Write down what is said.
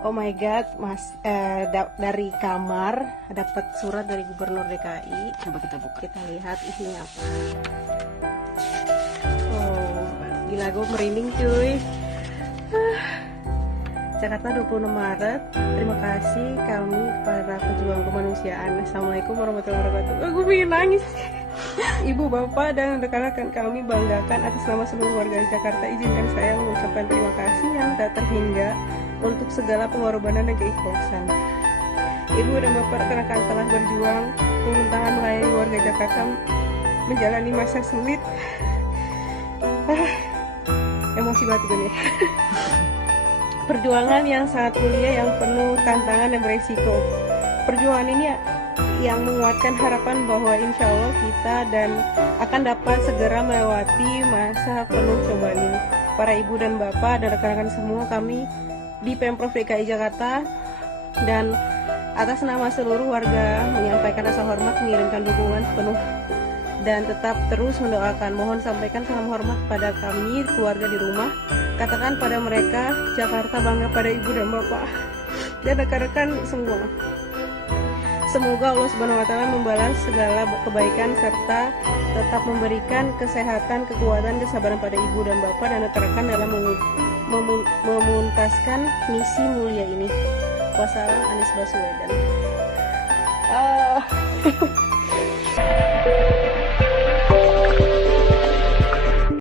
Oh my god, Mas, dari kamar dapat surat dari Gubernur DKI. Coba kita buka. Kita lihat isinya apa. Oh, gila gue merinding cuy. Jakarta 26 Maret. Terima kasih kami para pejuang kemanusiaan. Assalamualaikum warahmatullahi wabarakatuh. Gue pengen nangis. Ibu, Bapak, dan rekan-rekan kami banggakan atas nama seluruh warga Jakarta. Izinkan saya mengucapkan terima kasih yang tak terhingga untuk segala pengorbanan dan keikhlasan. Ibu dan Bapak rekan-rekan telah berjuang turun tangan melayani warga Jakarta menjalani masa sulit. Emosi banget gue nih. Perjuangan yang sangat mulia, yang penuh tantangan dan beresiko. Perjuangan ini yang menguatkan harapan bahwa insya Allah kita dan akan dapat segera melewati masa penuh cobaan ini. Para ibu dan bapak dan rekan-rekan semua, kami di Pemprov DKI Jakarta dan atas nama seluruh warga menyampaikan rasa hormat, mengirimkan dukungan penuh dan tetap terus mendoakan. Mohon sampaikan salam hormat pada kami keluarga di rumah. Katakan pada mereka, Jakarta bangga pada ibu dan bapak dan rekan-rekan semua. Semoga Allah Subhanahu wa Ta'ala membalas segala kebaikan serta tetap memberikan kesehatan, kekuatan, kesabaran pada ibu dan bapak dan rekan-rekan dalam memuntaskan misi mulia ini. Wassalam, Anies Baswedan.